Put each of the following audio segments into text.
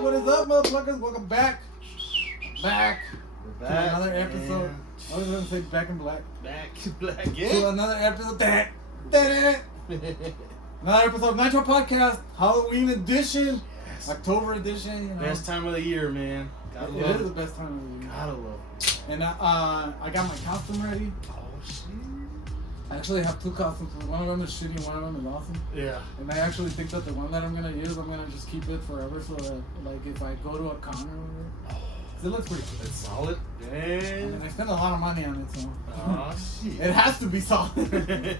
What is up, motherfuckers? Welcome back. Back. We're To back, another episode. man. I was going to say back in black. Back in black, To yeah. another episode. Another episode of Nitro Podcast. Halloween edition. Yes. October edition. You know. Best time of the year, man. Gotta It love is the it. best time of the year. Gotta love it. And I got my costume ready. Oh, shit. I actually have two costumes. One of them is shitty, one of them is awesome. Yeah. And I actually think that the one that I'm gonna use, I'm gonna just keep it forever, so that like if I go to a con or whatever, Oh, it looks pretty cool. it's solid. And Man. I spend a lot of money on it, so Oh, shit. it has to be solid.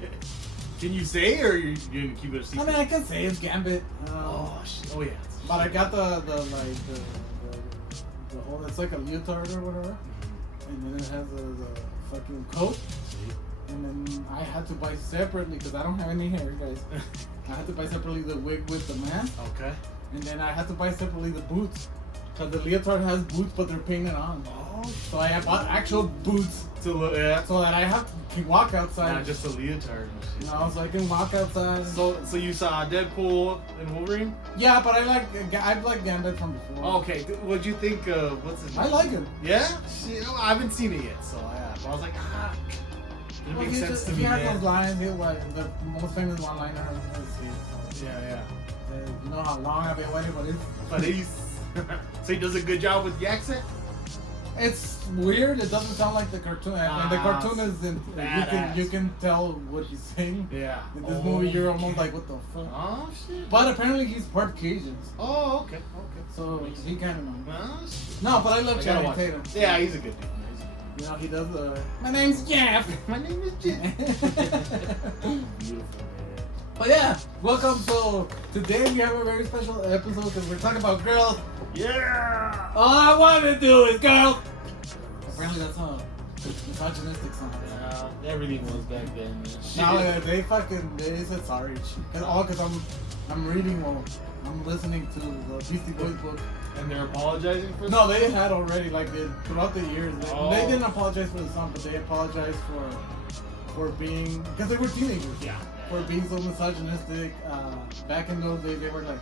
Can you say, or you're gonna keep it a I secret? mean, I can say it's Gambit, Oh, shit. Oh, yeah. but I got the whole. It's like a leotard or whatever, and then it has the fucking coat. See? And then I had to buy separately because I don't have any hair, guys. I had to buy separately the wig with the mask, Okay. and then I had to buy separately the boots because the leotard has boots, but they're painted on. Oh, So I bought actual boots to look, yeah. so that I have to walk outside. Not just a leotard and shit. You know, so I can walk outside. So you saw Deadpool and Wolverine? Yeah, but I've liked Gambit from before. Okay, what'd you think of, what's his name? I like him. Yeah? Shit, I haven't seen it yet, so yeah. But I was like, it Well, makes sense to he me, has man. those lines. The most famous one-liner is his. Yeah. You know how long I've been waiting for this. But he's... so he does a good job with the accent? It's weird. It doesn't sound like the cartoon. And the cartoon is badass. you can tell what he's saying. Yeah. In this movie, you're almost like, what the fuck? Oh, shit. But apparently he's part Cajun. Oh, okay. So he kind of knows. Oh, shit. No, but I love I gotta Channing watch Tatum. it. Yeah, he's a good dude. You know, he does my name's Jeff. My name is Jim. Beautiful, man. But yeah, welcome. So today we have a very special episode because we're talking about girls. Yeah! All I want to do is girls. Apparently that's a misogynistic song. Everything was back then, man. Shit. No, they said sorry. Because I'm reading I'm listening to the Beastie Boys book. And they're apologizing for No, they had already throughout the years. They didn't Oh. apologize for the song, but they apologized for being because they were teenagers. Yeah. For being so misogynistic. Back in those days, they were like,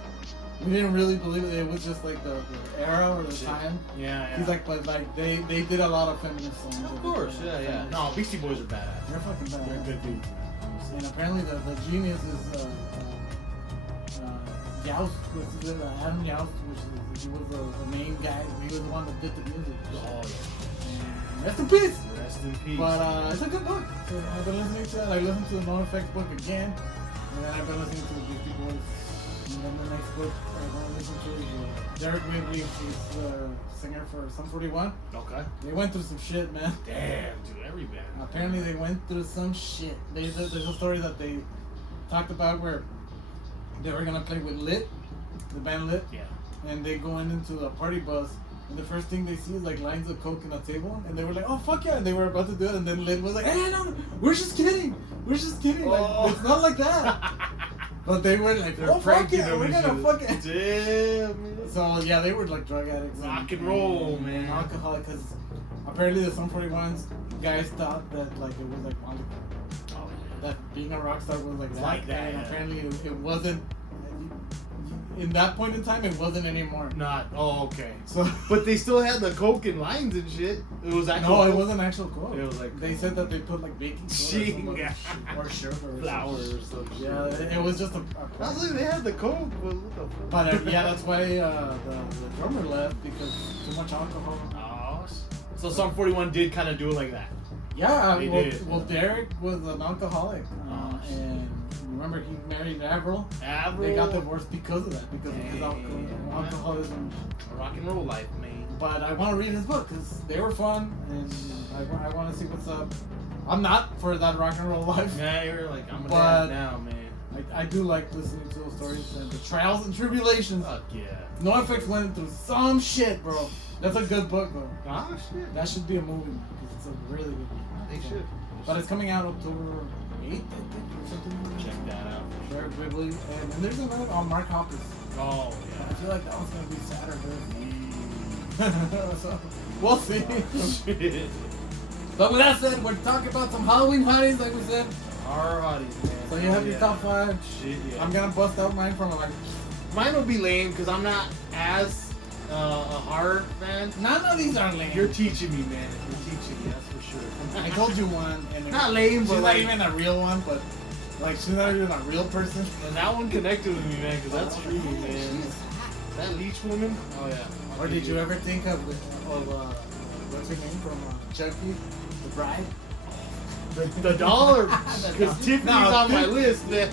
we didn't really believe it. It was just like the era or the Shit. time. Yeah. He's like, but like they did a lot of feminist songs. Of course, yeah. No, Beastie Boys are badass. They're fucking bad. They're good dudes. And apparently the genius is Youst, which is Adam Youst, he was the main guy. He was the one that did the music. Oh, yeah. And rest in peace. Rest in peace. But it's a good book. So I've been listening to it. I listened to the No Effects book again, and then I've been listening to the Beastie Boys. And then the next book I'm going to listen to is Derek Whibley. He's the singer for Sum 41. Okay. They went through some shit, man. Damn, dude, every band. Apparently they went through some shit. There's a story that they talked about where they were gonna play with Lit, the band Lit, Yeah. and they go into a party bus, and the first thing they see is like lines of coke in a table, and they were like, "Oh fuck yeah!" And they were about to do it, and then Lit was like, "Hey, no, we're just kidding, like Oh. it's not like that." But they were like, They're "Oh fuck pranking yeah, them we're and gonna shit. fuck it." Damn, man. So yeah, they were like drug addicts, Rock and roll, man. and alcoholic, because apparently the Sum 41's guys thought that like it was like volleyball. Oh, yeah. That being a rock star was like that. Like that, And yeah. apparently it wasn't. In that point in time, it wasn't anymore. Not. Oh, okay. So, But they still had the coke and lines and shit. It was actual. no, it coke? wasn't actual coke. It was like they said that they put like baking soda or sugar or flour something. or some shit. Yeah, it was just a I was like, they had the coke. What the fuck? but yeah, that's why the drummer left because too much alcohol. Oh, so Sum 41 did kind of do it like that. Yeah, They well, did. well, Derek was an alcoholic, Oh, shit. and remember he married Avril. Avril. They got divorced because of that, because of his Damn. alcoholism. Rock and roll life, man. But I want to read his book because they were fun, and I want to see what's up. I'm not for that rock and roll life. Yeah, you're like, I'm a But- dad now, man. I do like listening to those stories and the trials and tribulations. Fuck yeah. No Effects went through some shit, bro. That's a good book, bro. Oh, shit. That should be a movie because it's a really good book. They should. But it's coming out October 8th, I think, or something. Check that out. Derek Whibley, and there's another on Mark Hoppus. Oh, I feel like that one's gonna be Saturday. So we'll see. Shit. But with that said, we're talking about some Halloween hotties, like we said. Our hotties, man. So you have your top 5. Shit, yeah. I'm gonna bust out mine from like Mine will be lame because I'm not as a horror fan. None of these are lame. You're teaching me, man. You're teaching me, that's for sure. I told you one, and Not lame, she's but not like- even a real one, but like she's not even a real person. And that one connected with me, man, because that's true, man. She's- That leech woman? Oh, yeah. Or did you ever think of what's her name from Chucky, the bride? The dollar? Because Tiffany's No, on my list, man.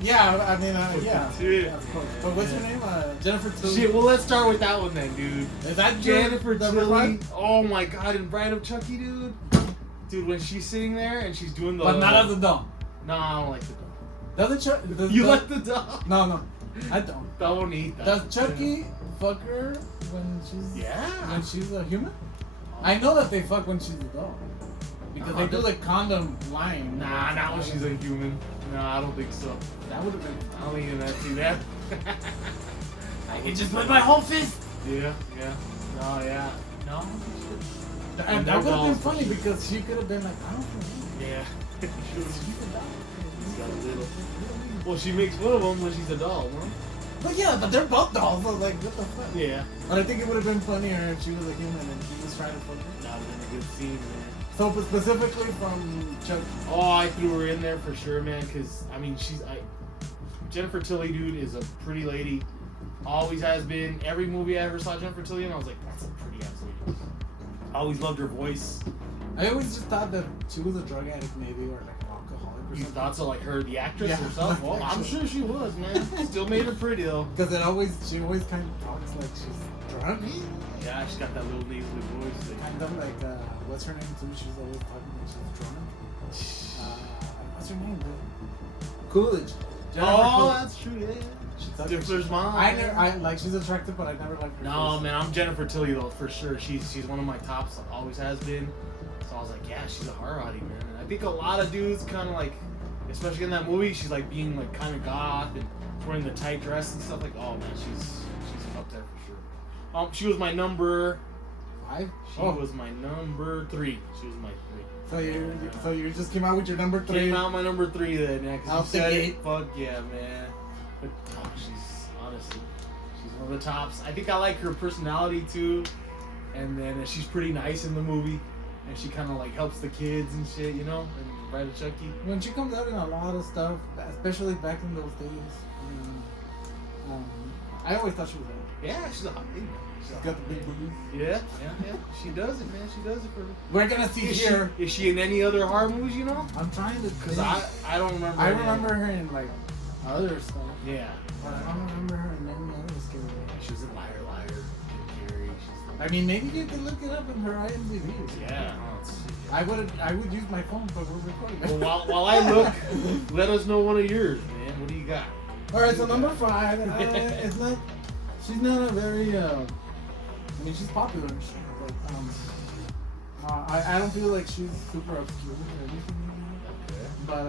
Yeah, I mean, yeah. Dude. Of course. But what's her name? Jennifer Tilly. Shit, well, let's start with that one then, dude. Is that Jennifer the Tilly. bride? Oh my god, in Bride of Chucky, dude. Dude, when she's sitting there and she's doing the. But not as a doll. No, I don't like the doll. Doesn't Chucky? You like the doll? No, I don't. I won't eat that. Does Chucky fuck her when she's Yeah. a human? I know that they fuck when she's a doll. Because they do the condom line. Nah, not when she's a human. No, I don't think so. That would have been. I don't even see that. I could just put my whole fist. Yeah. No, yeah. No. And that would have been funny because she could have been like, I don't know. Yeah. She's a doll. She's got a little. Well, she makes one of them when she's a doll, huh? But yeah, but they're both dolls. So like, what the fuck? Yeah. But I think it would have been funnier if she was a human and he was trying to fuck her. That would have been a good scene, man. So specifically from Chucky. Oh, I threw her in there for sure, man. Because I mean, Jennifer Tilly, dude, is a pretty lady. Always has been. Every movie I ever saw Jennifer Tilly in, I was like, that's a pretty ass lady. I always loved her voice. I always just thought that she was a drug addict, maybe, or like an alcoholic or You something. thought so, like her, the actress Yeah. herself? Well, I'm sure she was, man. Still made her pretty though. Because she always kind of talks like she's drunk. Yeah, she's got that little nasally voice. Kind of like, what's her name too? She's always talking like she's drunk. What's her name, dude? Coolidge. Jennifer Oh, Coolidge. that's true, yeah. She talks Stifler's like mom. I like she's attractive, but I never liked her. No, face. man, I'm Jennifer Tilly though, for sure. She's one of my tops, always has been. So I was like, yeah, she's a horror hottie, man. And I think a lot of dudes kind of like, especially in that movie, she's like being like kind of goth and wearing the tight dress and stuff. Like, oh man, she's up there for sure. She was my number. 5. She was my number 3. She was my 3. So you just came out with your number 3. Came out my number 3 then, yeah. Out Cause the you said gate. it. Fuck yeah, man. But she's honestly, she's one of the tops. I think I like her personality too, and then she's pretty nice in the movie, and she kind of like helps the kids and shit, you know. And Bride of Chucky. When she comes out in a lot of stuff, especially back in those days, I always thought she was hot. Yeah, she's a hot lady. She's got the big boobs. Yeah. She does it, man. She does it for me. We're gonna see here. Is she in any other horror movies, you know? I'm trying to. Cause I don't remember. I any. remember her in like other stuff. Yeah. But I don't remember her in any other scary movie. She was in Liar Liar, Jim Carrey. She's I mean, maybe you can look it up in her IMDb. yeah. I would use my phone, but we're recording. Well, while I look, let us know one of yours, man. What do you got? All right, so number 5. It's not. She's not a very. I mean, she's popular and shit, but I don't feel like she's super obscure or anything. But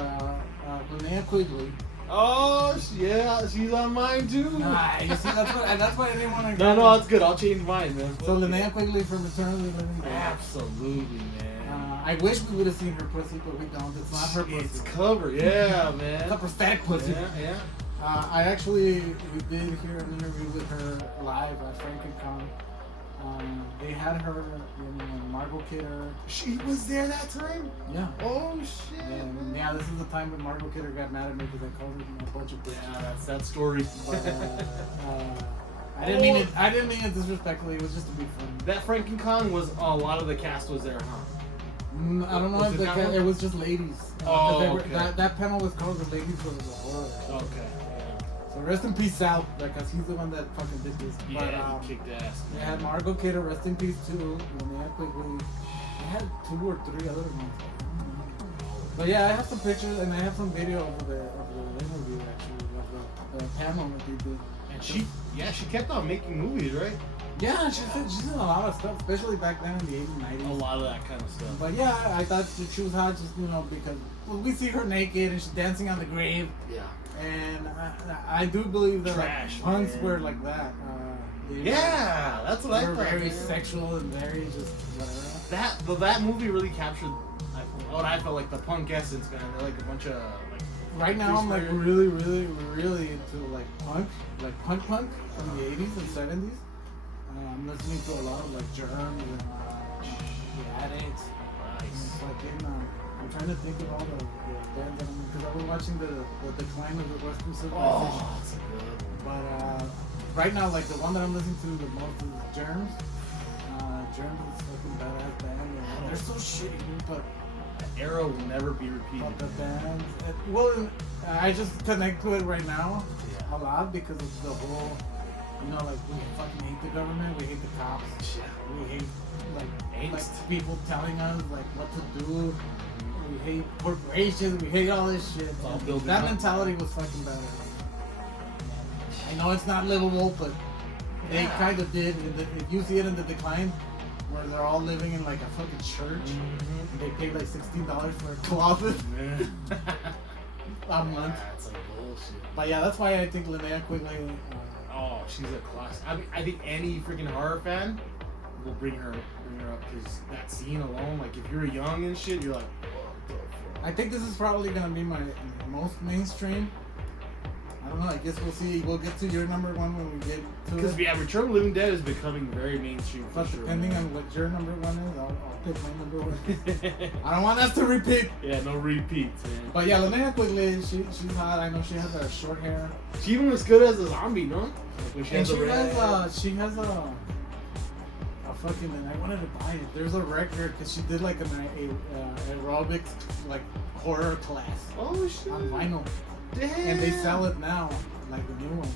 Linnea Quigley. Oh, yeah, she's on mine too. Nah, you see, that's why I didn't want to. No, it's good. I'll change mine, man. So Linnea Quigley from Eternally Living Dead. Absolutely, man. I wish we would have seen her pussy, but we don't. It's not her pussy. It's covered, yeah, It's a man. prosthetic pussy. Yeah. We did hear an interview with her live at FrankenCon. They had her in Margot Kidder. She was there that time? Yeah. Oh, shit. And yeah, this is the time when Margot Kidder got mad at me because I called her a bunch of bitches. Yeah, that's that story. But, I didn't mean it disrespectfully. It was just to be funny. That FrankenCon was a lot of the cast was there, huh? I don't know Was if it that one? it was just ladies. Oh, They were- okay. that panel was called the Ladies of the Horror. Okay. So rest in peace, Sal, because he's the one that fucking did this. Yeah, he kicked ass. They had Margot Kidder, rest in peace too. Linnea Quigley. They had 2 or 3 other ones. But yeah, I have some pictures and I have some video of the interview actually of the panel that they did. And she kept on making movies, right? Yeah, she's in a lot of stuff, especially back then in the 80s, 90s. A lot of that kind of stuff. But yeah, I thought that she was hot just, because we see her naked and she's dancing on the grave. Yeah. And I do believe that Trash, punks man. were like that. Yeah, that's what I They were thought. very man. sexual and very just whatever. That movie really captured what I felt like the punk essence, man. They're like a bunch of like. Right now I'm like really into like punk from the 80s and 70s. I'm listening to a lot of like Germs and The Addicts. Nice. Fucking, I'm trying to think of all the bands that because I've been watching the decline of the Western civilization. Oh, that's good. But right now, like the one that I'm listening to the most is Germs. Germs is fucking badass band. And they're so shitty, dude, but That era will never be repeated. but the bands, well, I just connect to it right now Yeah. a lot because of the whole, you know, like we fucking hate the government, we hate the cops, Yeah. we hate like Angst. people telling us like what to do. We hate corporations. We hate all this shit. all building That up. mentality was fucking bad. I know it's not livable, but they Yeah. kind of did. If you see it in the decline, where they're all living in like a fucking church, and they pay like $16 for a closet a month. That's like bullshit. But yeah, that's why I think Linnea Quigley. Oh, she's a class. I mean, I think any freaking horror fan will bring her up because that scene alone, like if you're young and shit, you're like, what the fuck? I think this is probably gonna be my most mainstream. I don't know. I guess we'll see. We'll get to your number one when we get to Because it. yeah, Return of the Living Dead is becoming very mainstream for But sure. depending man. on what your number one is, I'll pick my number one. I don't want us to repeat. Yeah, no repeats, man. But yeah, Linnea Quigley, she's hot. I know she has her short hair. She even looks good as a zombie, no? Like when she And has she the red. has a fucking, and I wanted to buy it. There's a record because she did like an aerobics like horror class Oh shit! on vinyl, Damn. and they sell it now, like the new one.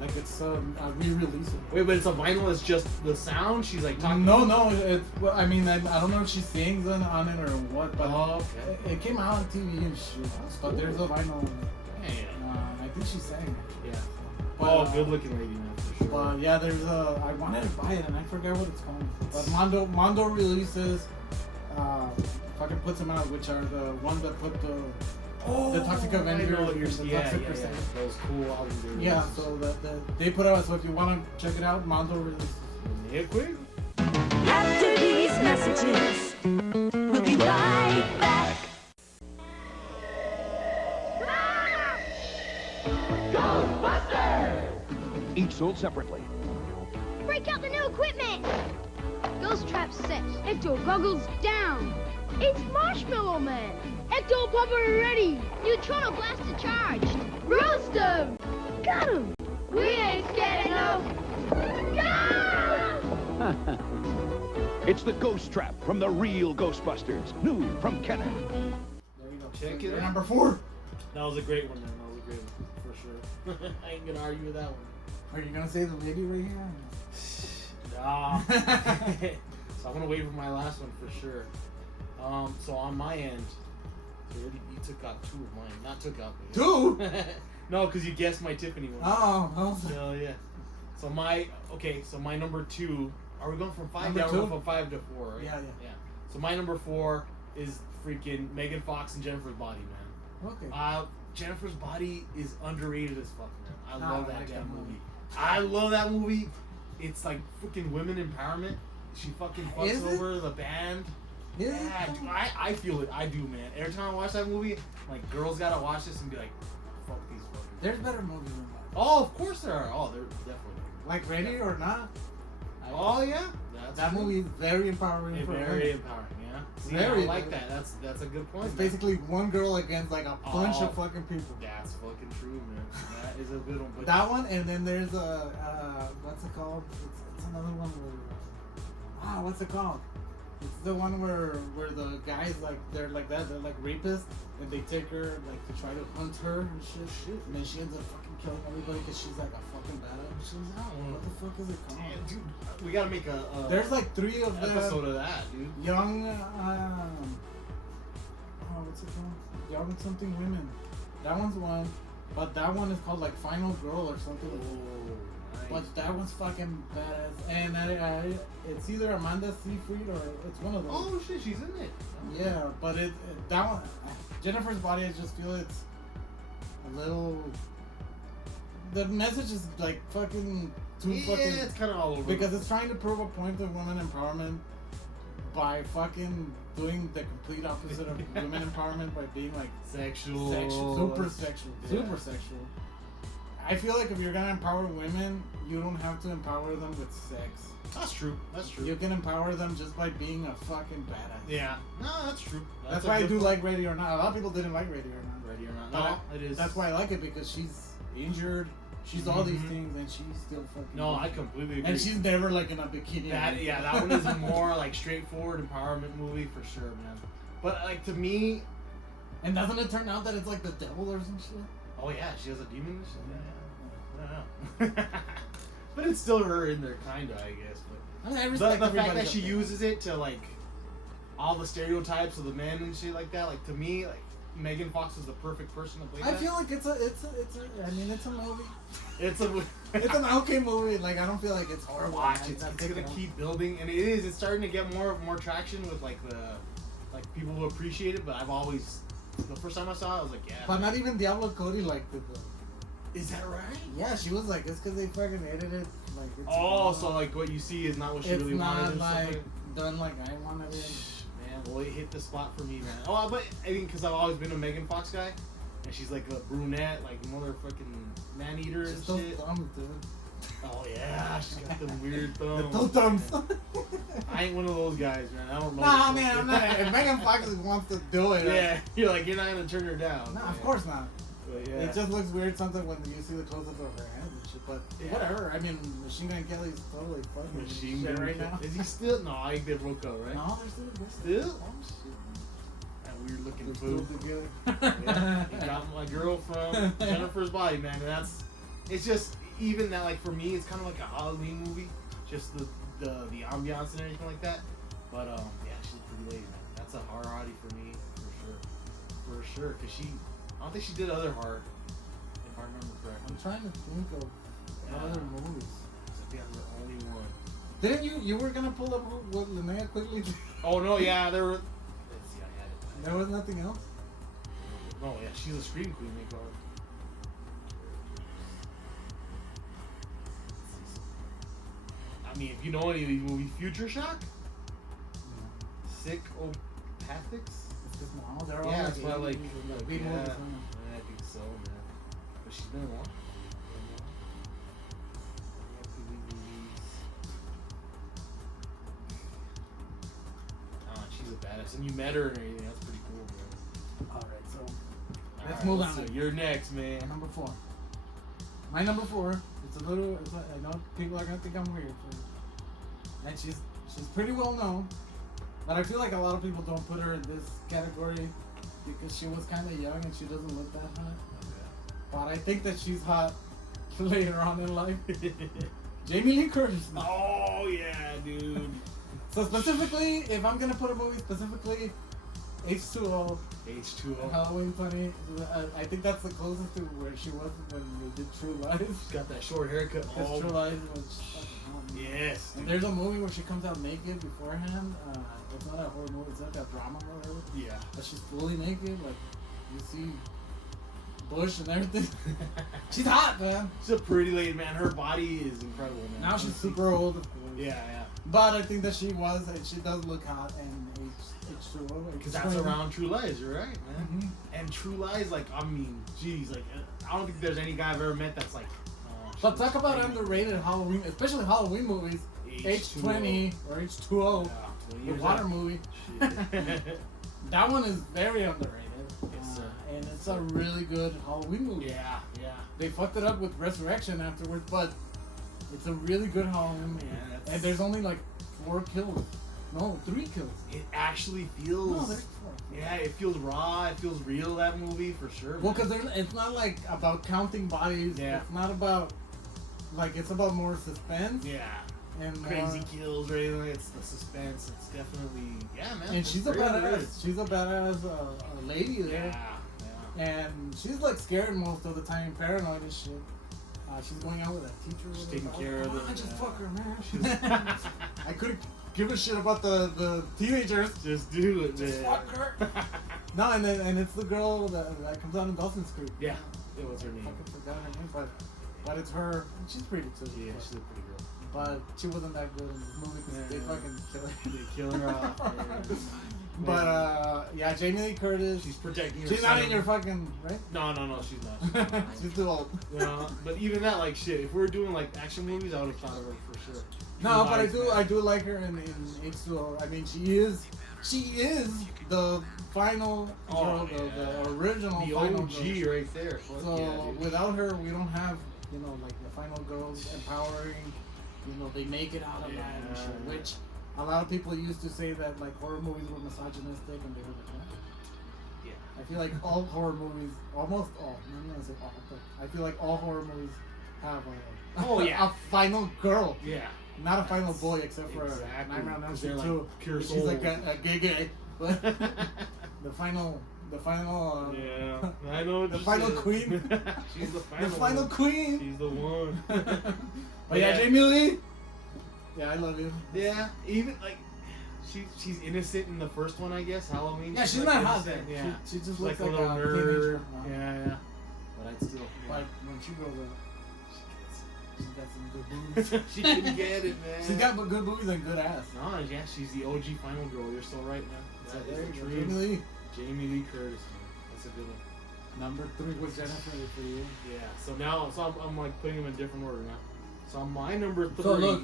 Like it's re-release it. Wait, but it's a vinyl. It's just the sound. She's like talking. No, it's. Well, I mean, I don't know if she sings on it or what, but Oh, okay. it came out on TV and shit. But there's a vinyl. Damn. I think she sang. Yeah. But, Oh, good looking lady, man, for sure. But yeah, there's a. I wanted to buy it and I forgot what it's called. But Mondo releases. Fucking puts them out, which are the ones that put the Toxic Avenger, I know what you're the yeah, Toxic yeah, Crusade. yeah. Those cool albums. they Yeah, released. so they put out. So if you want to check it out, Mondo releases. Yeah, quick. After these messages, we'll be right back. Each sold separately. Break out the new equipment! Ghost Trap 6. Ecto goggles down. It's Marshmallow Man. Ecto Puffer ready. Neutrino blaster charged. Roast him. Got him. We ain't scared enough. It's the Ghost Trap from the real Ghostbusters. New from Kenner. There you go. Check So it you're out. Number 4. That was a great one, man. That was a great one, for sure. I ain't gonna argue with that one. Are you gonna say the lady right here? Nah. So I'm gonna wait for my last one for sure. So on my end, you took out 2 of mine. Not took out. but- 2? No, because you guessed my Tiffany one. Oh, So yeah. So my number 2. Are we going from 5? Number Yeah, we're 2? going from 5 to 4, right? Yeah. So my number 4 is freaking Megan Fox and Jennifer's Body, man. Okay. Jennifer's Body is underrated as fuck, man. I love I that like damn that movie. movie. I love that movie. It's like freaking women empowerment. She fucking fucks Is it? over the band. Is it? Yeah, dude, I feel it. I do, man. Every time I watch that movie, like girls gotta watch this and be like, fuck these fucking. There's better movies than that. Oh, of course there are. Oh, there definitely. Like Ready or Not. Oh yeah. That movie is very empowering is for very women. empowering. Yeah. See, Very I like empowering. that. That's a good point. It's man. basically one girl against like a bunch Oh. of fucking people. That's fucking true, man. That is a good one. But That one, and then there's a what's it called? It's another one where what's it called? It's the one where the guys like they're like that, they're like rapists, and they take her like to try to hunt her and shit, and then she ends up fucking killing everybody because she's like a fucking badass. What the fuck is it called? man, dude, we gotta make a There's like 3 of them. episode of that, dude. Young, what's it called? Young something women. That one's one, but that one is called like Final Girl or something. Nice. But that one's fucking badass, and it's either Amanda Seyfried or it's one of those. Oh shit, she's in it. Yeah, but that one, Jennifer's Body, I just feel it's a little. The message is like fucking too Yeah, fucking. it's kind of all over. Because it's trying to prove a point of women empowerment by fucking doing the complete opposite of women empowerment by being like sexual, super sexual, Yeah. super sexual. I feel like if you're gonna empower women, you don't have to empower them with sex. That's true. That's true. You can empower them just by being a fucking badass. Yeah. No, that's true. That's a why I good do point. like Ready or Not. A lot of people didn't like Ready or Not. Ready or Not. But No, it is. That's why I like it, because she's injured. She's all these things, and she's still fucking. No, I completely agree. And she's never like in a bikini. That one is a more like straightforward empowerment movie for sure, man. But like to me, And doesn't it turn out that it's like the devil or some shit? oh yeah, she has a demon and shit. Yeah. But it's still her in there, kinda, I guess. But I mean, I the respect fact everybody that she up there. uses it to like all the stereotypes of the men and shit like that, like to me, like Megan Fox is the perfect person to play I that. feel like it's a I mean, it's a movie. It's a It's an okay movie. Like, I don't feel like it's horrible. watch. Man. It's Not gonna taken keep building, and it is. It's starting to get more traction with like people who appreciate it. But I've always, the first time I saw it, I was like, yeah. But not even Diablo Cody liked it though. Is that right? Yeah, she was like, it's because they fucking edited it. Like, it's Oh, not- so like what you see is not what she it's really wanted. not Or like something? done like I wanted it. Man, well, it hit the spot for me, man. Oh, but I mean, because I've always been a Megan Fox guy, and she's like a brunette, like motherfucking man eater and Just those shit. thumbs, dude. Oh yeah, she's got them weird The thumbs. two thumbs. I ain't one of those guys, man. I don't know. Nah, this man, stuff. I'm not. If Megan Fox wants to do it, Yeah, you're like you're not gonna turn her down. Nah, man. of course not. But yeah. It just looks weird sometimes when you see the close-ups of her hands and shit. But Yeah. whatever. I mean, Machine Gun Kelly's totally fucking Machine shit Gun right Kelly. now. Is he still? No, I think they broke up, right? No, they're still Still? Oh shit. That weird looking They're still food. together. Yeah, he got my girl from Jennifer's Body, man. And that's, it's just even that, like for me, it's kind of like a Halloween movie, just the ambiance and everything like that. But yeah, she's pretty lady, man. That's a horror hottie for me, for sure. Cause I don't think she did other horror, if I remember correctly. I'm trying to think of other movies. I think I'm the only one. Didn't you were gonna pull up what Linnea quickly? Oh no, yeah, there were. Let's see, I had it. There was nothing else. No, yeah, she's a scream queen, they call her. I mean, if you know any of these movies, Future Shock? Sick Opathics? It's just no, they're all Yeah, like it's about like, 80s and, like, big yeah, movies. I think so, man. But she's been in one. She's a badass, and you met her and everything. That's pretty cool, man. All right, so All let's right, move on. So you're next, man. Number 4. My number 4. It's a little. I know people are gonna think I'm weird, and she's pretty well known, but I feel like a lot of people don't put her in this category because she was kind of young and she doesn't look that hot. But I think that she's hot later on in life. Jamie Lee Curtis. Oh yeah, dude. So specifically, if I'm gonna put a movie specifically, H2O. H2O. Halloween 20. I think that's the closest to where she was when we did True Lies. She's got that short haircut. Because True Lies was fucking hot. Yes. And there's a movie where she comes out naked beforehand. It's not a horror movie, it's like a drama or whatever. Yeah. But she's fully naked. Like, you see bush and everything. She's hot, man. She's a pretty lady, man. Her body is incredible, man. Now she's super old, of course. Yeah, yeah. But I think that she was, and she does look hot in H2O. Because that's around True Lies, you're right, man. Mhm. And True Lies, like, I mean, geez, like, I don't think there's any guy I've ever met that's like. Oh, But talk about crazy. underrated Halloween, especially Halloween movies. H20 or H2O, Yeah, 20 the years water out. movie. Shit. That one is very underrated. Yes, sir. And it's a really good Halloween movie. Yeah, yeah. They fucked it up with Resurrection afterwards, but it's a really good Halloween movie. Yeah, that's- And there's only like 4 kills. No, 3 kills. It actually feels. No, there's 4. Yeah, it feels raw. It feels real. That movie for sure. Well, man. because it's not like about counting bodies. Yeah. It's not about, like, it's about more suspense. Yeah. And Crazy kills or anything. It's the suspense. It's definitely man. And she's a badass. She's a badass lady there. Yeah, yeah. And she's like scared most of the time, paranoid and shit. She's going out with a teacher. She's with taking her. care of Come it, on, just yeah. fuck her, man. I couldn't give a shit about the teenagers. Just do it, Just man. fuck her. No, and it's the girl that comes out in Dawson's Creek. Yeah. Yeah, what's her I name? fucking forgot her name, but it's her. She's pretty too. Yeah, she's a pretty girl. But she wasn't that good in this movie because they Yeah. fucking kill her. They kill her off. Man. But yeah, Jamie Lee Curtis. She's protecting her She's not son. in your fucking right. No, she's not. She's too old. But even that, like, shit. If we were doing like action movies, I would have thought of her for sure. No, but Nice, I do like her in H2O. I mean, she is the final girl, the original the final OG girl. right there. Fuck So yeah, dude. without her, we don't have like the final girls empowering. They make it out of that and shit. Yeah. Which a lot of people used to say that like horror movies were misogynistic, and they were like, what? Yeah. I feel like all horror movies, almost all, I'm not gonna say all, but I feel like all horror movies have a final girl. Yeah. Not a final boy, except for Exactly. Nightmare on Elm Street They're 2. like pure She's like souls. a gay. But the final. Yeah, I know. What The you final said. queen. She's the final. The final one. queen. She's the one. But yeah, Jamie Lee. Yeah, I love you. Yeah, even like she's innocent in the first one, I guess. Halloween. Yeah, she's like, not hot innocent, then. Yeah, She just She's looks like like a little a nerd. teenager. Yeah. But I'd still. But when she grows up, she's got some good boobs. She can get it, man. She's got good boobies and good ass. No, yeah, she's the OG final girl. You're so right, man. That There is you the go, truth. Jamie Lee. Jamie Lee Curtis, man. That's a good one. Number 3 was Jennifer for you. Yeah. So now, I'm like putting them in different order now. So my number 3 So look,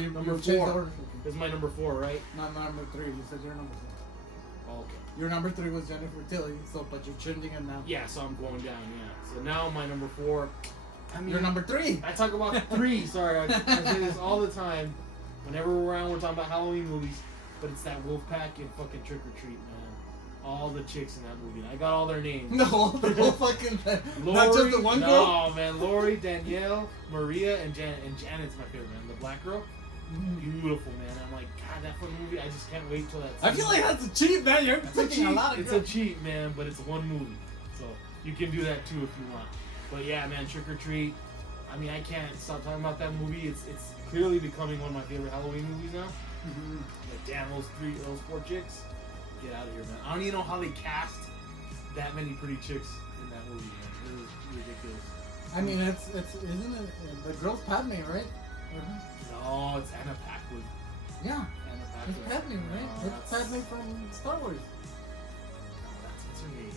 you Number you changed 4. the order. is my number 4, right? Not number 3. You said your number 4. Oh, okay. Your number 3 was Jennifer Tilly. So, but you're changing it now. Yeah, so I'm going down. Yeah. So now my number 4. I mean, Your number 3. I talk about 3. Sorry, I say this all the time. Whenever we're around, we're talking about Halloween movies. But it's that Wolfpack and fucking Trick or Treat, man. All the chicks in that movie. I got all their names. No, the whole fucking Lori, not just the one girl. No, man. Lori, Danielle, Maria, and Janet. And Janet's my favorite, man. The black girl. Beautiful, man. I'm like, God, that fucking movie. I just can't wait till that. I feel like that's a cheat, man. You're It's a picking cheat. a lot of It's a cheat, man. But it's one movie, so you can do that too if you want. But yeah, man, Trick or Treat. I mean, I can't stop talking about that movie. It's clearly becoming one of my favorite Halloween movies now. Like, damn, those 4 chicks. Get out of here, man. I don't even know how they cast that many pretty chicks in that movie, man. It was ridiculous. I mean, it's isn't it the girl's Padme, right? No, it's Anna Paquin. Yeah, Anna it's Paquin. Padme, right? No, It's that's- Padme from Star Wars. What's her name?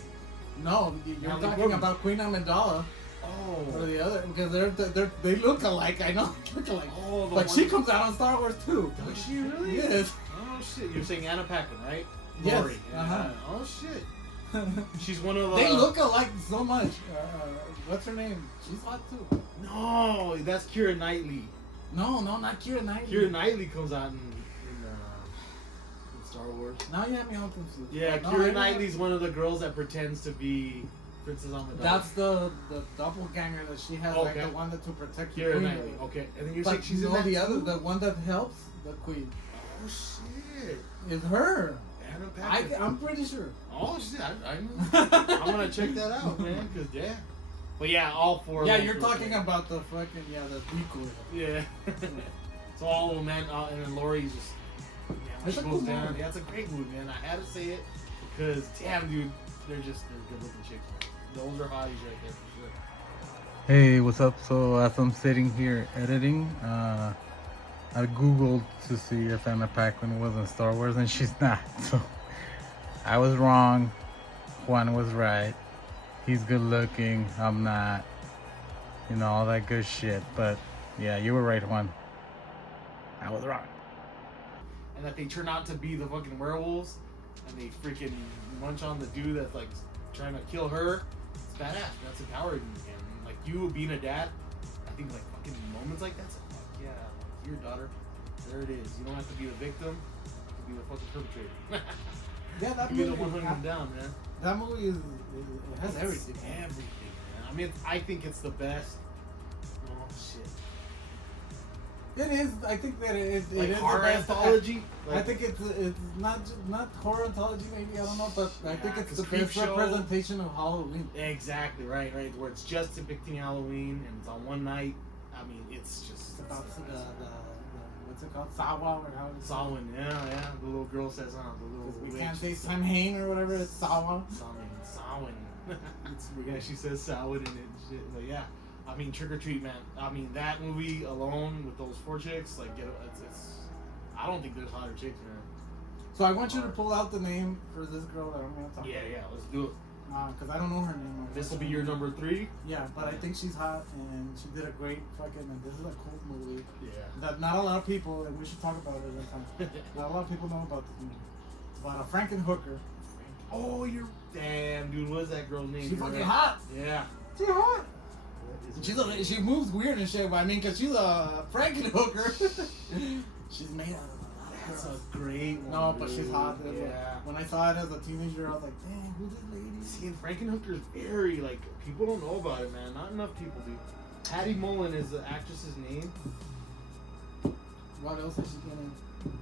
No, you're Natalie talking Portman. about Queen Amidala or Oh. the other because they look alike. I know they look alike. Oh, the But one- she comes out on Star Wars too. Does she really? Yes. Oh shit! You're saying Anna Paquin, right? Yes, Lori. Yeah. uh-huh. Oh shit! She's one of the. They look alike so much. What's her name? She's hot too. No, that's Keira Knightley. No, not Keira Knightley. Keira Knightley comes out in Star Wars. Now you have me all confused. Yeah, No, Keira I know. Knightley's one of the girls that pretends to be Princess Amidala. That's the doppelganger that she has, like Okay. the one that to protect the Keira queen. Knightley. Okay, and then you're But saying she's in no, that the too? other, the one that helps the queen, Oh shit! is her. Anna Paquin. I'm pretty sure. Oh shit! I'm gonna check that out, man. Cause yeah. But yeah, all 4. Yeah, of them you're were talking great. about the fucking the prequel. Yeah. So all of them, man, and then Lori's just. Yeah, when It's she a goes cool down. movie. Yeah, it's a great movie, man. I had to say it because, damn, dude, they're good looking chicks, man. Those are hotties right there for sure. Hey, what's up? So as I'm sitting here editing, I googled to see if Anna Paquin was in Star Wars, and she's not. So I was wrong. Juan was right. He's good looking. I'm not. You know, all that good shit. But yeah, you were right, Juan. I was wrong. And that they turn out to be the fucking werewolves, and they freaking munch on the dude that's like trying to kill her. It's badass. That's empowering, and like you being a dad, I think like fucking moments like that's like, fuck yeah, like, your daughter. There it is. You don't have to be the victim. You can be the fucking perpetrator. Yeah, that You be the movie. one hunting them down, man. That movie it has everything. Everything, man. I mean, I think it's the best. Oh shit. It is. I think that it is. Like it is horror the best. anthology. I think it's not horror anthology. Maybe I don't know, but I think Yeah, it's the 'cause best Creepshow- representation of Halloween. Exactly right. Where it's just depicting Halloween and it's on one night. I mean, it's just It's about the what's it called? Sawa or how it's Samhain. Yeah. The little girl says, the little. We witch. can't say Samhain or whatever. It's Sawa. Samhain. Yeah, she says Samhain in it and shit. But yeah, I mean, Trick or Treat, man. I mean, that movie alone with those 4 chicks, like, it's I don't think there's hotter chicks, man. So I want you to pull out the name for this girl that I'm gonna talk Yeah, let's do it. about. Because I don't know her name. This will be your number 3. Yeah, but I think she's hot and she did a great fucking. And this is a cool movie Yeah. that not a lot of people, and we should talk about it at the time. Not a lot of people know about this movie. But Frankenhooker. Oh, you're damn, dude. What is that girl's name? She's You're fucking right. hot. Yeah. She hot. What is her name? She moves weird and shit, but I mean, cause she's a Frankenhooker. She's made out of a lot of That's girls. a great one. No, but she's dude. hot. Dude. Yeah. When I saw it as a teenager, I was like, dang, who's this lady? See, and Frankenhooker's very, like, people don't know about it, man. Not enough people do. Patty Mullen is the actress's name, What else is she getting?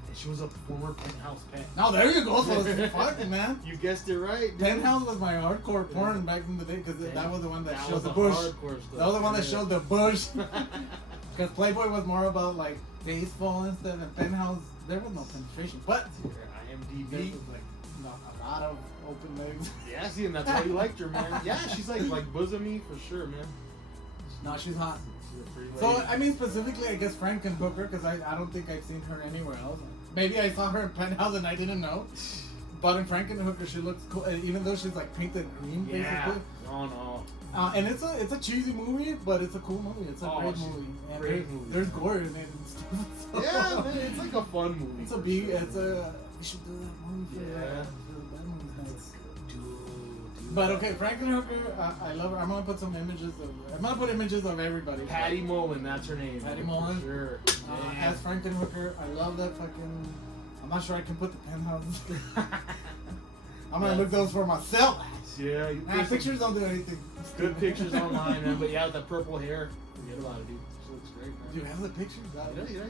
and she was a former Penthouse pet. No, there you go. So it's fucking, man. You guessed it right, dude. Penthouse was my hardcore porn back in the day because that was the one that showed the bush. Hardcore stuff. That was the one that Yeah. showed the bush. Because Playboy was more about like baseball and stuff, and Penthouse there was no penetration, but Your there IMDb. was like a lot of open legs. Yeah, see, and that's why you liked her, man. Yeah, she's like bosomy for sure, man. No, she's hot. She's a pretty So lady. I mean specifically, I guess Frankenhooker because I don't think I've seen her anywhere else. Maybe I saw her in Penthouse and I didn't know. But in Frankenhooker, she looks cool, even though she's like painted green, Yeah. basically. No. And it's a cheesy movie, but it's a cool movie. It's a Oh, great she's movie. And great movie. There's gore in it and stuff. So Yeah, man, it's like a fun movie. It's a for big. sure. It's a. We should do that movie for Yeah. for the bad movies nights. Dude. But okay, Frankenhooker, I love her. I'm gonna put some images of. I'm gonna put images of everybody. Patty Mullen, that's her name. Patty for Mullen. Sure. Yeah. As Frankenhooker, I love that fucking. I'm not sure I can put the Penthouse. I'm gonna look those for myself. Yeah, you Nah, put some pictures don't do anything. good pictures online, man. But yeah, with that purple hair, forget about it, dude. She looks great, man. Do you have the pictures? Yeah.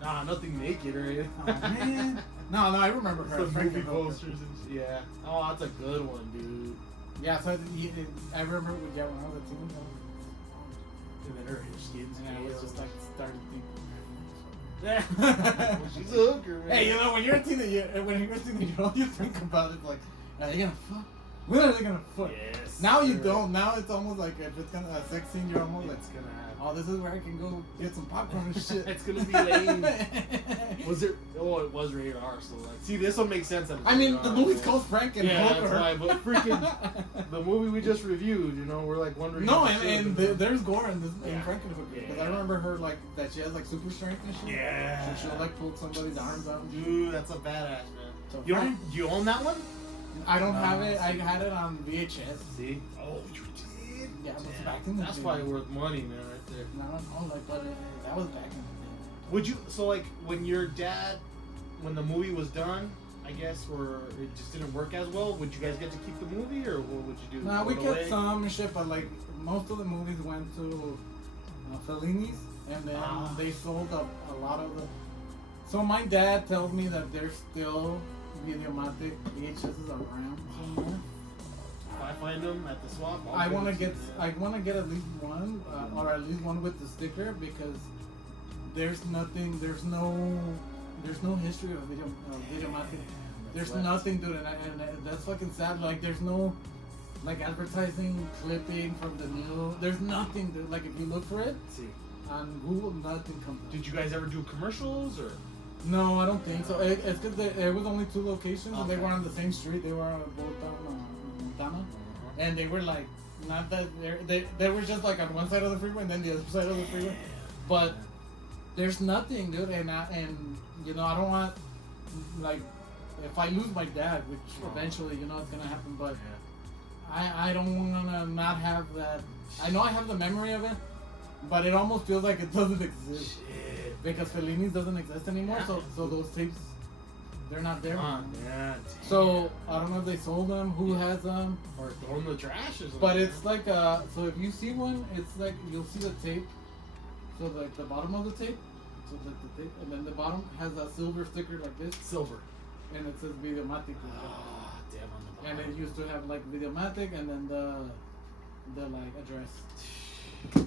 Nah, nothing naked or anything. Oh man. No, I remember her. Some movie Frankenhooker. posters and yeah. Oh, that's a good one, dude. Yeah, so I remember when I was a teenager. And then her skin's And I was just like started thinking. well, she's a hooker, man. Hey, you know when you're a teenager, all you think about is like, are they gonna fuck? When are they gonna fuck? Yes. Now you sir. don't. Now it's almost like if it's gonna a sex scene, you're almost like, It's gonna happen. oh, this is where I can go get some popcorn and shit. It's gonna be lame. Was it? Oh, it was rated R. So like, see, this will make sense. That it's I mean, rated the R, movie's man. called Frankenhooker. Yeah, that's why. But freaking, the movie we just reviewed, you know, we're like wondering. No, if it and should've been- there's gore in this in Yeah. Frankenhooker because Yeah. I remember her like that she has like super strength and shit. Yeah. So she'll like pull somebody's arms out. Dude, that's a badass, man. So You Frank- do you own that one? I don't No. have it. I had it on VHS. See? Oh, you did. Yeah, it was Damn. back in the That's day. probably worth money, man, right there. No, like, but that was back in the day. Would you? So like, when your dad, when the movie was done, I guess, or it just didn't work as well, would you guys get to keep the movie, or what would you do? No, Throw we it kept away? some and shit, but like most of the movies went to Fellini's, and then Ah. they sold a lot of the. So my dad tells me that there's still Videomatic VHSs around somewhere. If I find them at the swap, I'll I give want to it get you, man. I want to get at least one, or at least one with the sticker because there's no history of Videomatic. There's left. nothing, dude, and that's fucking sad. Like, there's no, like, advertising clipping from the new. There's nothing, dude. Like, if you look for it Let's see. on Google, nothing comes up. Did you guys ever do commercials or? No, I don't think so. It's because there was only 2 locations, and they Okay. were on the same street. They were both on Montana, and they were like, not that they were just like on one side of the freeway and then the other side of the freeway. But there's nothing, dude, and you know I don't want like if I lose my dad, which eventually you know it's gonna happen, but I don't wanna not have that. I know I have the memory of it, but it almost feels like it doesn't exist Shit. because Fellini's doesn't exist anymore. So those tapes, they're not there. Come anymore. on, yeah. So I don't know if they sold them, who has them, Or throw in the trash or something. but it's like so if you see one, it's like you'll see the tape. So like the bottom of the tape, so like the tape, and then the bottom has a silver sticker like this, silver. and it says Videomatic. Ah, damn on the And bottom. it used to have like Videomatic and then the like address.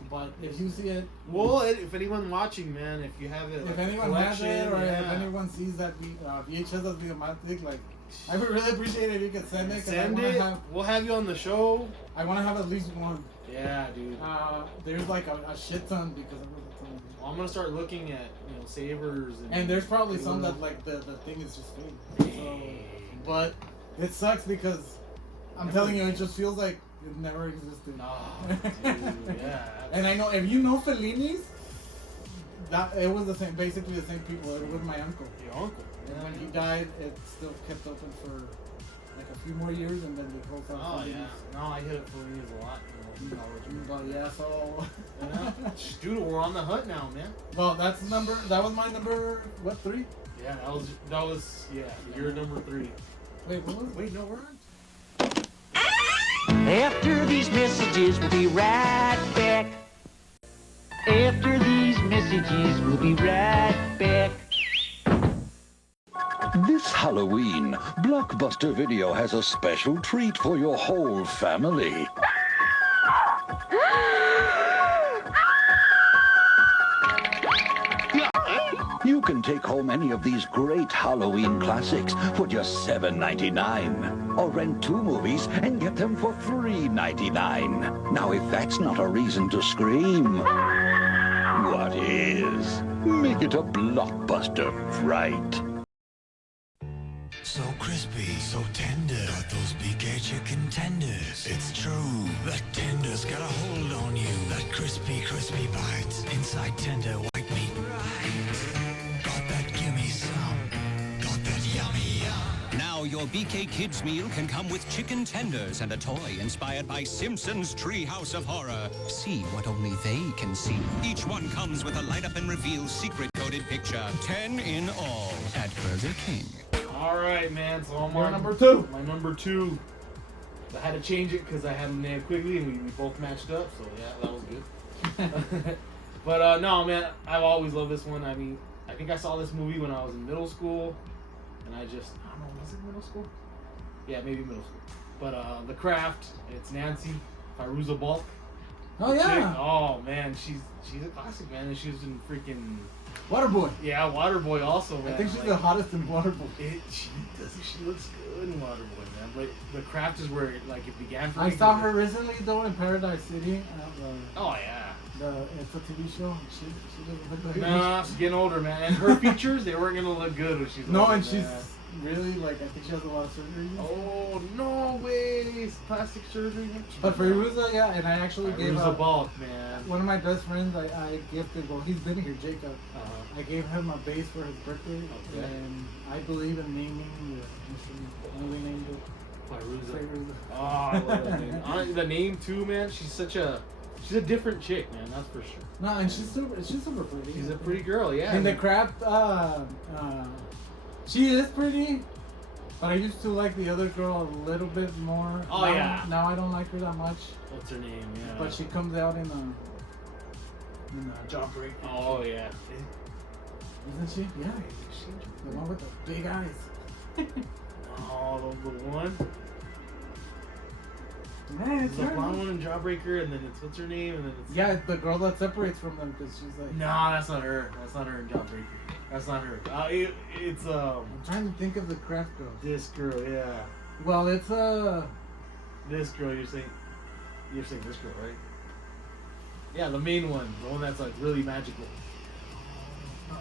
But if you see it, Well, if anyone watching, man, if you have it, if like, a anyone has it, collection, or if yeah. anyone sees that VHS as Videomatic, like I would really appreciate it if you could send it. 'Cause Send it. We'll have you on the show. I want to have at least one. Yeah, dude. There's like a shit ton because I was a ton. I'm gonna start looking at savers And there's probably some that like the thing is just fake. So, but it sucks because I'm telling you, it just feels like it never existed. No, dude, yeah. And I know if you know Fellini's, that it was the same, basically the same people. It was my uncle. Your uncle. And when he died, it still kept open for like a few more years, and then they closed down. Oh Fellini's. yeah. No, I hit it Fellini's a lot. But yeah, so Dude, we're on the hunt now, man. well, that was my number. What, 3? Yeah, that was your number 3. Wait, what was? Wait, no, we're on. After these messages, we'll be right back. After these messages, we'll be right back. This Halloween, Blockbuster Video has a special treat for your whole family. You can take home any of these great Halloween classics for just $7.99. Or rent 2 movies and get them for $3.99. Now, if that's not a reason to scream, what is? Make it a Blockbuster fright. So crispy, so tender. Got those BK chicken tenders. It's true. That tender's got a hold on you. That crispy, crispy bite. Inside tender white meat. Right. Got that gimme some. Got that yummy yum. Now your BK Kids meal can come with chicken tenders and a toy inspired by Simpsons Treehouse of Horror. See what only they can see. Each one comes with a light up and reveal secret coded picture. 10 in all at Burger King. All right, man. So I'm Your on number 2. my number 2. I had to change it because I had them named quickly and we both matched up. So yeah, that was good. But no, man, I've always loved this one. I mean, I think I saw this movie when I was in middle school, and I don't know, was it middle school? Yeah, maybe middle school. But The Craft. It's Nancy Firuza Balk. Oh The yeah, chick. Oh man, she's a classic, man, and she's in freaking Waterboy. yeah, Waterboy also, man. I think she's Like, the hottest in Waterboy. She looks good in Waterboy, man. But The Craft is where it began for I me. saw her recently though in Paradise City. Oh yeah. It's a TV show. She doesn't look like Nah, she's getting older, man. And her features, they weren't gonna look good when she's No, older, and she's man. really like I think she has a lot of surgery. Oh no way! It's plastic surgery. But Firuza, yeah, and I actually gave Firuza Balk, man. one of my best friends. I gifted. Well, he's been here, Jacob. Uh-huh. I gave him a bass for his birthday, Okay. and I believe in naming the instrument. And we named it Firuza. Firuza. Oh, I love that name. The name too, man. She's a different chick, man. That's for sure. No, and she's super pretty. She's a pretty girl, yeah. In The Craft, she is pretty, but I used to like the other girl a little bit more. Oh, now, yeah. Now I don't like her that much. What's her name? Yeah. But she comes out in a Jawbreaker. Oh yeah. Isn't she? Yeah. The one with the big eyes. Oh, the one. Yeah, it's The her. blonde one in Jawbreaker, and then it's what's her name, and then it's Yeah, the girl that separates from them because she's like. No, that's not her. That's not her in Jawbreaker. That's not her. It's I'm trying to think of the Craft girl. this girl, yeah. Well, it's This girl, you're saying this girl, right? Yeah, the main one, the one that's like really magical.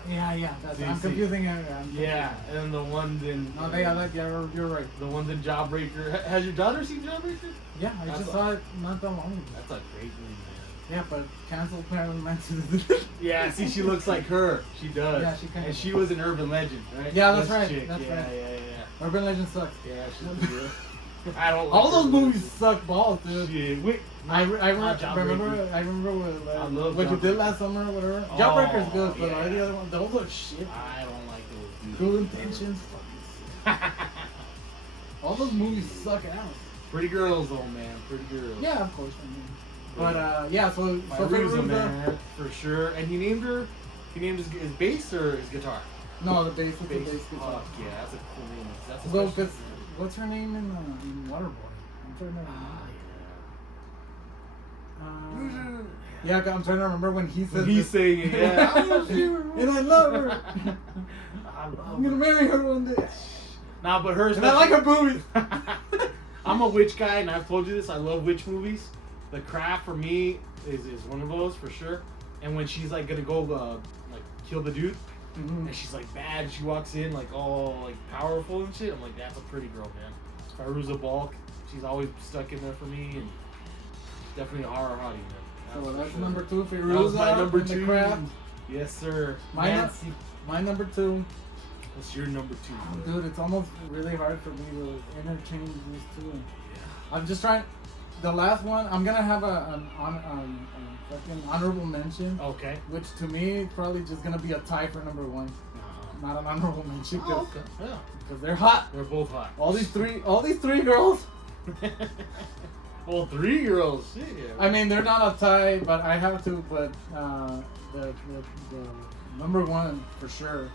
yeah. That's, See, I'm see. confusing her. Yeah, and then the ones in. No, they are like you're right. The ones in Jawbreaker. Has your daughter seen Jawbreaker? Yeah, I That's just a- saw it not that long ago. That's a great movie, man. Yeah, but cancel Marilyn Manson. Yeah, see, she looks like her. She does. Yeah, she kinda And does. she was an Urban Legend, right? Yeah, that's This right, chick. that's yeah, right. Yeah. Urban Legend sucks. Yeah, she's good. I don't. Like All those her. movies suck balls, dude. Shit. Wait, I remember Not Jawbreaker. I remember I love what you did Jawbreaker. last summer or whatever. Oh, Jawbreaker's good, but yeah. all the other ones, those are shit. I don't like those dudes. Cruel Intentions, fucking suck. All those movies suck out. Pretty girls, though, man. Pretty girls. Yeah, of course. I mean, but yeah, so Firuza, man, for sure. And he named his bass or his guitar? No, the bass with the Bass. bass guitar. Fuck yeah, that's a cool name. That's a Well, special cause what's her name in Waterboy? I'm trying to remember. Yeah, I'm trying to remember when he says He's saying it, yeah. I love you, and I love her. I love I'm gonna marry her one day. Nah, but hers. And I like her boobies. I'm a witch guy, and I've told you this. I love witch movies. The Craft for me is one of those for sure. And when she's like gonna go like kill the dude, and she's like bad, she walks in like all like powerful and shit. I'm like, that's a pretty girl, man. Fairuza Balk, she's always stuck in there for me, and definitely a horror hottie, man. So that's number 2 for That was my Fairuza number in The 2. Craft. Yes, sir. My number 2. What's your number 2? Dude, it's almost really hard for me to interchange these two. I'm just trying. The last one, I'm gonna have a fucking honorable mention. Okay. Which to me is probably just gonna be a tie for number 1. Not an honorable mention because they're hot. They're both hot. All these three girls. Well, 3 girls. Shit. I mean, they're not a tie, but I have to. But the number 1 for sure.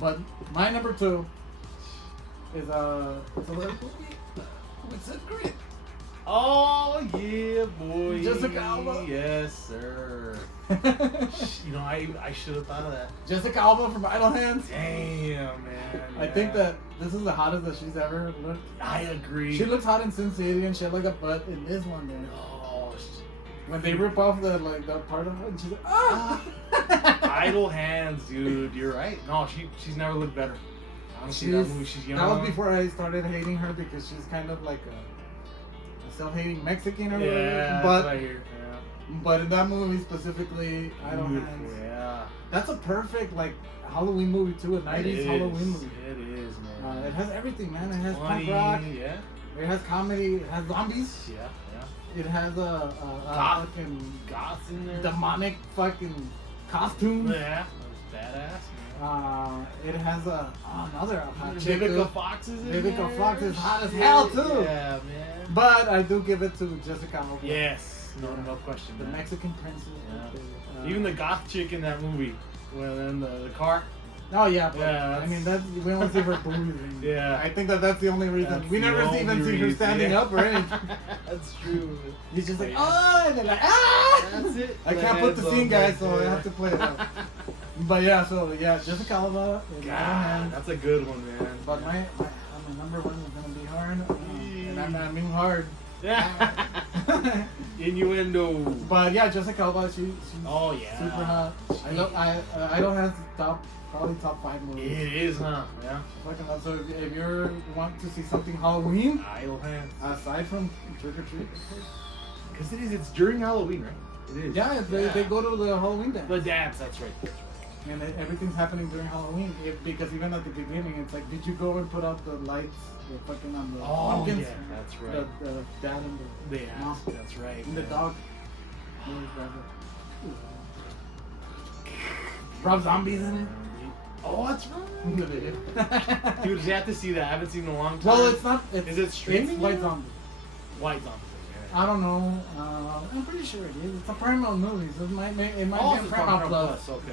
But my number 2 is it's a little movie. It's a great. Oh yeah, boy. Jessica Alba. Yes, sir. You know, I should have thought of that. Jessica Alba from Idle Hands. Damn, man. I think that this is the hottest that she's ever looked. I agree. She looks hot in Sin City and shit like that, but in this one, man. Oh, when they rip off that part of it, and she's like, ah. Idle Hands, dude. You're right. No, she's never looked better. Honestly, that movie, she's young. That was before I started hating her because she's kind of like a self-hating Mexican or whatever. Yeah, but that's what I hear. Yeah. But in that movie specifically, Idle Hands. Yeah. That's a perfect like Halloween movie too, a 90s Halloween movie. It is, man. It has everything, man. It has Funny, punk rock. Yeah. It has comedy. It has zombies. Yeah. It has a fucking goths in there. Demonic fucking costumes. Yeah. That was badass, man. It has another hot chick. Vivica Fox is in there. Vivica Fox is hot as hell too. Yeah, man. But I do give it to Jessica Alba. Yes. No question. The man. Mexican princess. Yeah. Even the goth chick in that movie, when in the car. Oh yeah, but Yeah, I mean we don't see her boobs. Yeah. I think that's the only reason. That's We the never only even see her reason, standing yeah. up or anything. That's true. He's just like, Yeah. oh, and they're like, ah. That's it. I can't put the scene, guys, so I have to play it out. But yeah, Jessica Alba. God, that's a good one, man. But my number 1 is gonna be hard, and I mean hard. Yeah. Innuendo. But yeah, Jessica Alba, she's Oh yeah. super hot. I don't have probably top 5 movies. It is, huh? Yeah. Fucking love. So if you want to see something Halloween, Idle Hands. aside from Trick or Treat, Because it's during Halloween, right? It is. yeah, they go to the Halloween dance. The dance, that's right. And everything's happening during Halloween. Because even at the beginning, it's like, did you go and put out the lights, the fucking on the pumpkins? Yeah, that's right. The dad and the mom. That's right. And the dog. Rob Zombie's in it. Oh, that's right. Dude, you have to see that. I haven't seen it in a long time. Well, it's not. Is it streaming? It's White Zombie. White Zombie. I don't know. I'm pretty sure it is. It's a Paramount movie, so it might be on Paramount Plus. Okay.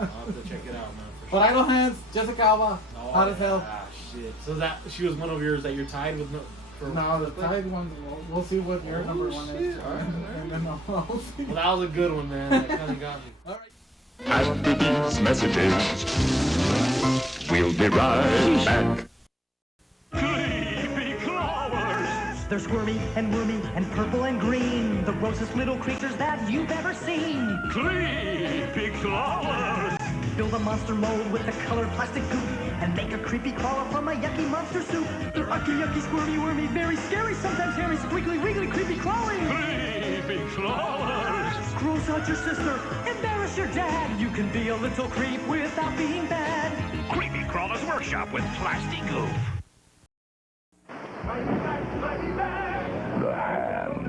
I'll have to check it out, man. For But Idle Hands, Jessica Alba, hot as hell. Ah, shit. So she was one of yours that you're tied with. No, the tied ones. We'll see what your number 1 is, All right. and then we'll see. Well, that was a good one, man. That kind of got me. All right. After these messages, we'll be right back. They're squirmy and wormy and purple and green, the grossest little creatures that you've ever seen. Creepy crawlers. Build a monster mold with the colored plastic goop and make a creepy crawler from a yucky monster soup. They're yucky, squirmy, wormy, very scary, sometimes hairy, squiggly, wiggly, creepy crawling. Creepy crawlers. Gross out your sister, embarrass your dad. You can be a little creep without being bad. Creepy Crawlers Workshop with plastic goof. The hand.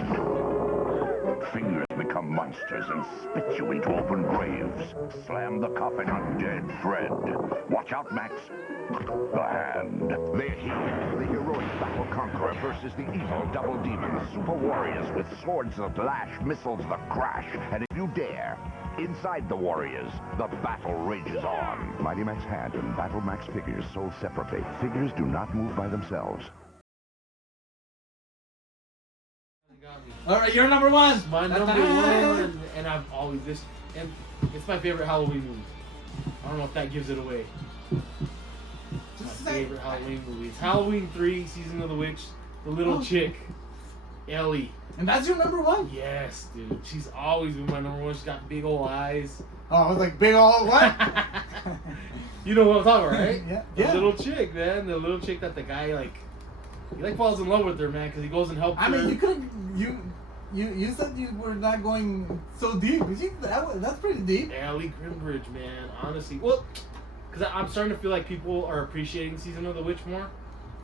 Fingers become monsters and spit you into open graves. Slam the coffin on dead Fred. Watch out, Max. The hand. They're here. The heroic battle conqueror versus the evil double demons. Super warriors with swords that lash, missiles that crash. And if you dare, inside the warriors, the battle rages on. Mighty Max Hand and Battle Max figures sold separately. Figures do not move by themselves. All right, you're number 1. My number 1, and I've always and it's my favorite Halloween movie. I don't know if that gives it away. It's my favorite Halloween movie. It's Halloween 3, Season of the Witch. The little chick. Ellie. And that's your number one? Yes, dude. She's always been my number one. She's got big old eyes. Oh, I was like, big old what? You know what I'm talking about, right? Yeah. The Yeah. little chick, man. The little chick that the guy, like, he, like, falls in love with her, man, because he goes and helps her. I mean, you could you said you were not going so deep. That's pretty deep. Ellie Grimbridge, man. Honestly. Well, because I'm starting to feel like people are appreciating Season of the Witch more.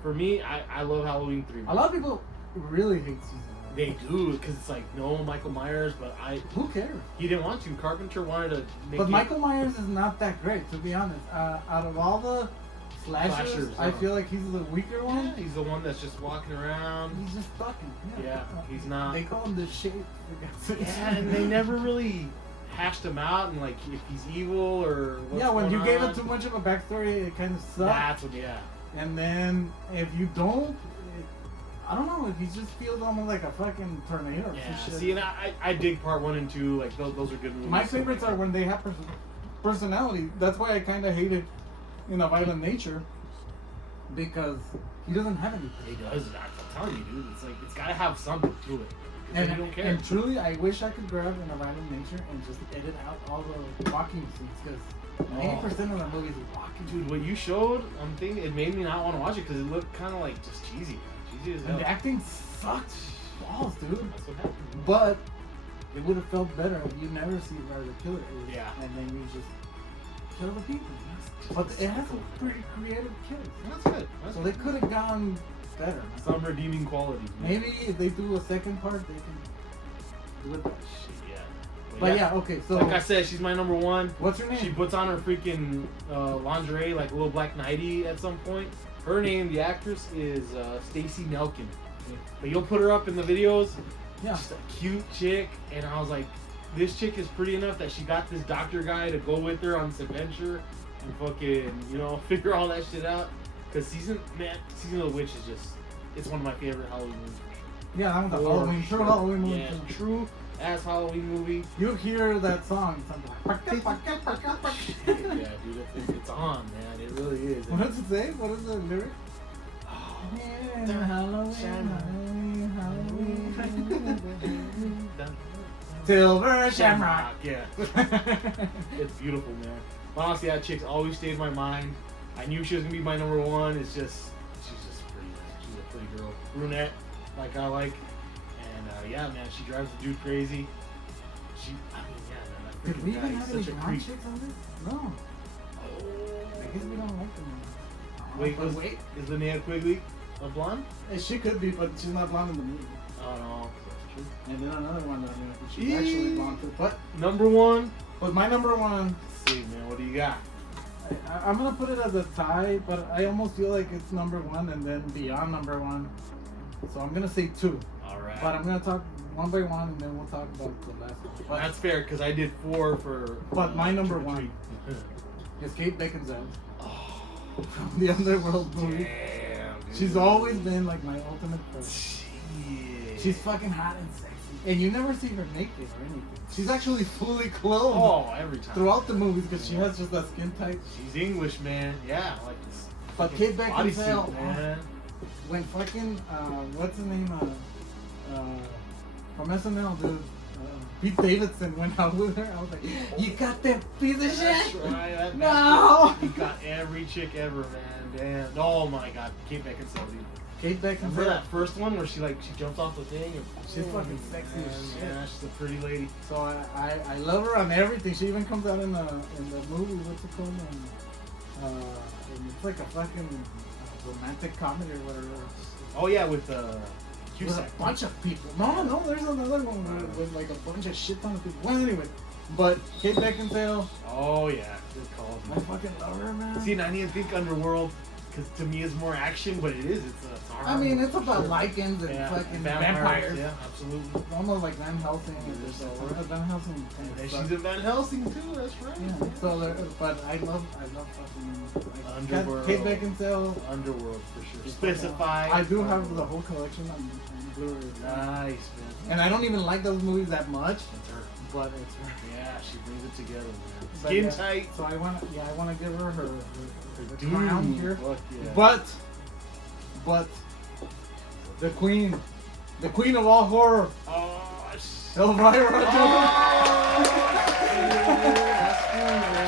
For me, I love Halloween 3. A lot of people really hate season. They do, because it's like, no Michael Myers, but Who cares? he didn't want to. Carpenter wanted to make But it. Michael Myers is not that great, to be honest. Out of all the slashers, I feel like he's the weaker one. Yeah, he's the one that's just walking around. He's just fucking. Yeah, he's not. They call him the shape. for God's Yeah, sake. and they never really hashed him out and like if he's evil or what's Yeah, when you going gave on. it too much of a backstory, it kind of sucked. That's what, yeah. And then if you don't, I don't know, he just feels almost like a fucking tornado or Yeah, some shit. see, and I dig part 1 and 2. Like those are good movies. My favorites are when they have personality. That's why I kind of hated, A Violent Nature, because he doesn't have anything. He does. I'm telling you, dude. It's like it's got to have something to it. And, you don't care. and truly, I wish I could grab In a Violent Nature and just edit out all the walking scenes, because 90% of the movie is walking. Dude, what you showed, I'm thinking it made me not want to watch it because it looked kind of like just cheesy. Cheesy as hell. And the acting sucked balls, dude. That's what happened. But it would have felt better if you never see where the killer is. Yeah. And then you just kill the people. But it has some pretty creative kills. That's good. So they could have gone better. Some redeeming qualities. man. Maybe if they do a second part, they can do it better. Shit, yeah. But yeah, okay, so like I said, she's my number one. what's her name? She puts on her freaking lingerie, like a little black nightie at some point. Her name, the actress, is Stacey Nelkin. But you'll put her up in the videos. Yeah. Just a cute chick. And I was like, this chick is pretty enough that she got this doctor guy to go with her on this adventure and fucking, figure all that shit out. Because Season of the Witch is just, it's one of my favorite Halloween movies. Yeah, that one's a For Halloween, sure. true Halloween movie. Yeah, too. true ass Halloween movie. You hear that song, something like, Yeah, dude, it's on, man. It really is. what does it say? What is the lyric? Yeah, Halloween, Halloween. Silver Shamrock. Yeah. It's beautiful, man. But honestly, that chick's always stayed in my mind. I knew she was gonna be my number one. She's just pretty, man. She's a pretty girl. Brunette, like I like. And yeah, man, she drives the dude crazy. That Did we freaking even guy have is any such a blonde creep. chicks on this? No. I guess we don't like them. Wait, But is Linnea Quigley a blonde? she could be, but she's not blonde in the movie. Oh no, that's true. And then another one that I know, she's actually blonde too. Number one. But my number one, Let's see, man, what do you got? I'm gonna put it as a tie, but I almost feel like it's number one and then beyond number one. So I'm gonna say 2. All right. But I'm gonna talk one by one, and then we'll talk about the last one. But, That's fair because I did 4 for. But my number Trick or one Treat. is Kate Beckinsale from the Underworld movie. Damn, dude. She's always been like my ultimate crush. Shit. She's fucking hot and sexy, and you never see her naked or anything. She's actually fully clothed Oh, every time. throughout the movies because she has just that skin tight. She's English, man. Yeah, like this. But Kate bodysuit, Beckinsale, man. when fucking what's his name from SNL, dude, Pete Davidson went out with her. I was like, you got that piece of That's shit? right. No. You got every chick ever, man. Damn. Oh my God, Kate Beckinsale, dude. Kate Remember Beckinsale. that first one where she jumps off the thing? And, She's fucking sexy man, as shit. yeah, she's a pretty lady. So I love her on everything. She even comes out in the movie. What's it called? And it's like a fucking romantic comedy or whatever. Oh yeah, with There's Cusack. a bunch of people. No, there's another one with like a bunch of shit ton of people. Well, anyway, but Kate Beckinsale, Oh yeah, good call. I fucking love her, man. See, and I didn't think Underworld, because to me it's more action, but it is. It's horror. I mean, it's for about sure. lichens and Yeah, fucking vampires. vampires. Yeah, absolutely. It's almost like Van Helsing. Van Helsing. kind of And sucks. she's in Van Helsing too. That's right. Yeah. So, but I love fucking like, Underworld. Kate Beckinsale. Underworld for sure. Just Specify. I do have the whole collection on Blu-ray. Nice, man. And I don't even like those movies that much, That's her. but it's her. Yeah, she brings it together, man. But Skin yeah, tight. So I want to give her her Dude, crown here. fuck yeah. But the queen, The queen of all horror. Oh, shit. Elvira.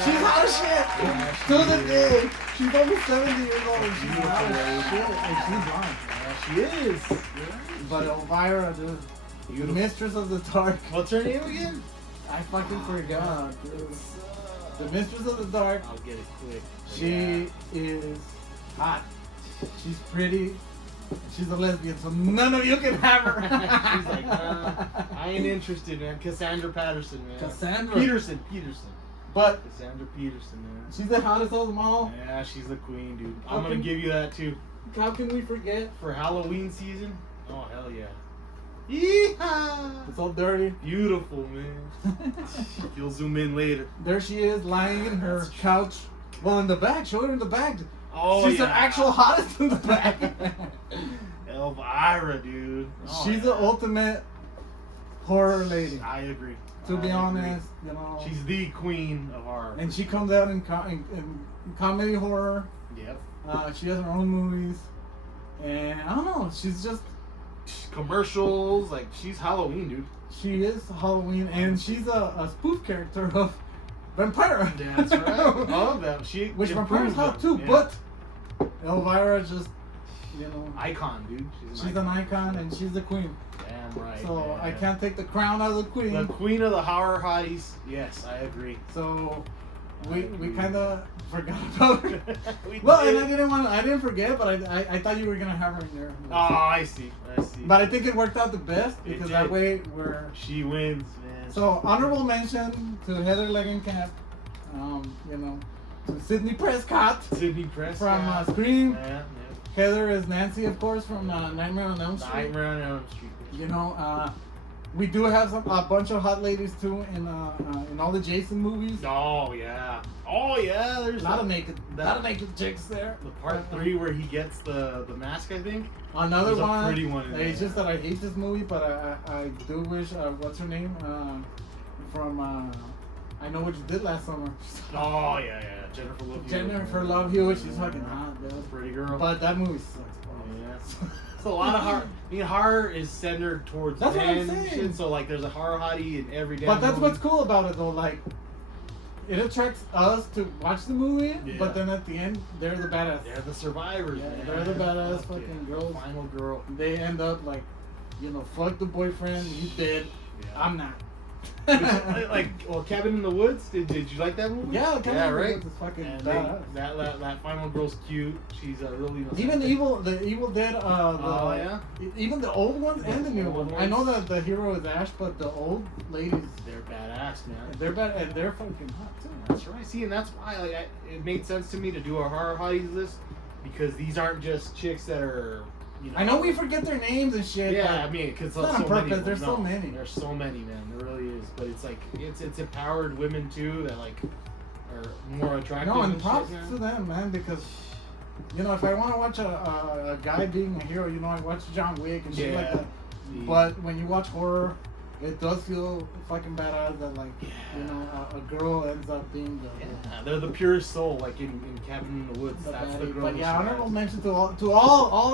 She's hot as shit. To the day. She's almost 70 years old and she's hot as shit. And she's blonde. She is. But Elvira, dude. The mistress of the dark. What's her name again? I fucking forgot, dude. The mistress of the dark. I'll get it quick. She is hot. She's pretty. She's a lesbian, so none of you can have her. She's like, I ain't interested, man. Cassandra Patterson, man. Cassandra. Peterson. But Cassandra Peterson, man. she's the hottest of them all. Yeah, she's the queen, dude. How I'm gonna can- give you that too. How can we forget? For Halloween season? Oh, hell yeah. Yeehaw! It's all dirty. Beautiful, man. You'll zoom in later. There she is, lying in her couch. Well, in the back. Show her in the back. Oh, She's yeah. the actual hottest in the back. Elvira, dude. Oh, She's the yeah. ultimate horror lady. I agree. To be I agree. honest, you know. She's the queen of horror. And she comes out in comedy horror. Yep. She has her own movies. And I don't know, she's just, Commercials, like, she's Halloween, dude. she is Halloween. And she's a spoof character of Vampire. That's right. Oh, that she. Which Vampire's improved hot them, too, yeah. but Elvira just, you know, Icon, dude. she's an icon and she's the queen. Damn right. So man. I can't take the crown out of the queen. The queen of the horror hotties. Yes, I agree. So we kind of forgot about her. We Well, did. and I didn't forget, but I thought you were gonna have her in there. Oh, I see. But I think it worked out the best It because did. that way we're. She wins, man. So honorable mention to Heather Langenkamp, you know, to Sidney Prescott Sidney Prescott from Scream. Yeah. Heather is Nancy, of course, from Nightmare on Elm Street. Nightmare on Elm Street. You know, we do have a bunch of hot ladies too in all the Jason movies. Oh yeah. Oh yeah. There's A lot of naked chicks there. The part 3 where he gets the mask, I think. Another There's a one. pretty one in It's there. just that I hate this movie, but I do wish. What's her name? From I Know What You Did Last Summer. Oh yeah. Jennifer Love Hewitt. Jennifer Love Hewitt. She's fucking hot, dude. Pretty girl. But that movie sucks. Yeah. It's a lot of horror. I mean, horror is centered towards That's what I'm men and saying. shit, so like there's a horror hottie in every damn But that's movie. what's cool about it though. Like, it attracts us to watch the movie, Yeah. but then at the end, they're the badass. They're the survivors, Yeah, man. they're the badass Fuck fucking yeah. girls. Final girl. They end up like, you know, fuck the boyfriend. He's dead. Yeah. I'm not. Well, Cabin in the Woods. Did you like that movie? Yeah, Cabin in the right. Woods is fucking And badass. that final girl's cute. She's really Even the Evil Dead. Oh, yeah? Even the old ones and the new old ones. I ones. know that the hero is Ash, but the old ladies, They're badass, man. they're bad and they're fucking hot too. That's right. See, and that's why it made sense to me to do a horror hotties list because these aren't just chicks that are. You know, I know we forget their names and shit. Yeah, but I mean, because it's not on purpose. There's so many. There's so many, man. There really is. But it's like it's empowered women too that like are more attractive. No, and and props shit, to them, man, because you know if I want to watch a guy being a hero, you know I watch John Wick and shit like Yeah. that. But when you watch horror, it does feel fucking badass that like you know a girl ends up being the. Yeah, they're the purest soul, like in Cabin in the Woods. The That's baddie. the girl. But who yeah, honorable survives. mention to all the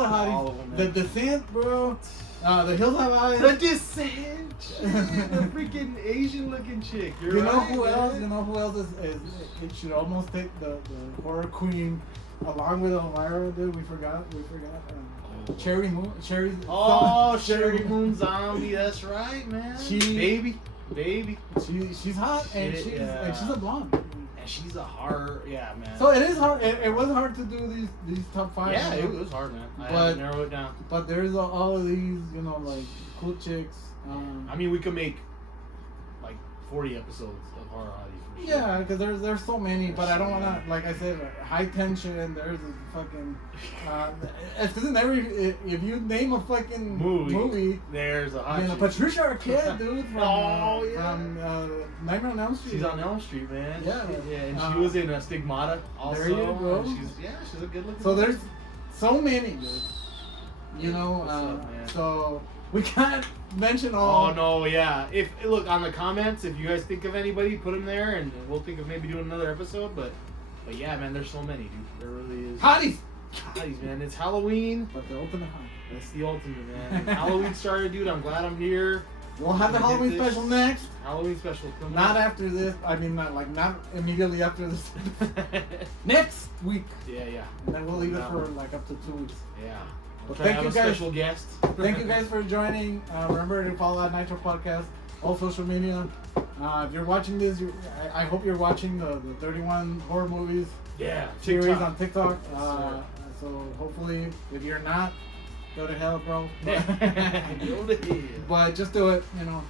hotties. All of them, The man. Descent, bro. The Hills Have Eyes. The Descent, the freaking Asian-looking chick. You're You know right, who man. else? You know who else is it should almost take the horror queen along with Elvira, dude. We forgot. Cherry Moon. Oh, Sherry Moon Zombie. That's right, man. Baby. She's hot and Shit, she's a blonde. And she's a horror. Yeah, man. So it is hard. It was hard to do these top 5. yeah, you know? it was hard, man. I had But- to narrow it down. But there's all of these, you know, like cool chicks. I mean, we could make like 40 episodes of horror hotties. For sure. Yeah, because there's so many, but I don't want to, like I said, high tension. There's a fucking. It's because in if you name a fucking movie, there's a hot you know, chick. Patricia Arquette, dude, from, Oh, yeah. from Nightmare on Elm Street. She's on Elm Street, man. Yeah. And she was in Stigmata also. There you go. And she's a good looking. So there's so many, dude. You know, What's up, man? so we can't mention all. Oh no, yeah. If look on the comments, if you guys think of anybody, put them there, and we'll think of maybe doing another episode. But yeah, man, there's so many, dude. There really is. Hotties! Hotties, man. It's Halloween. But the ultimate hottie. That's the ultimate, man. Halloween started, dude. I'm glad I'm here. We'll have the Gonna hit Halloween this. special next. Halloween special coming Not up. after this. I mean, not immediately after this. Next week. Yeah. And then we'll leave it No. for like up to 2 weeks. Yeah. But Try to thank you have a guys. special guest. Thank you guys for joining. Remember to follow Nitro Podcast, all social media. If you're watching this, I hope you're watching the 31 horror movies Yeah. series TikTok. on TikTok. sir. So hopefully, if you're not, go to hell, bro. But just do it, you know.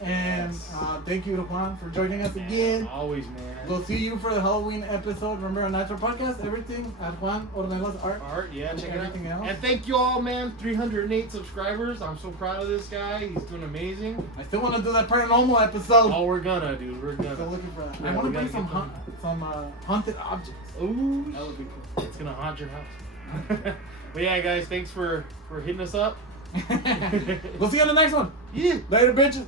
And Yes. thank you to Juan for joining us again. Always, man. We'll see you for the Halloween episode. Remember on Nitro Podcast, everything at Juan Ornelas Art. Art, yeah, And check it out. everything else. And thank you all, man. 308 subscribers. I'm so proud of this guy. He's doing amazing. I still want to do that paranormal episode. Oh, we're gonna, dude. We're Still gonna. looking for that. Yeah, I want we to bring gotta some get haunted objects. Ooh, That would be cool. it's gonna haunt your house. But yeah, guys, thanks for hitting us up. We'll see you on the next one. Yeah. Later, bitches.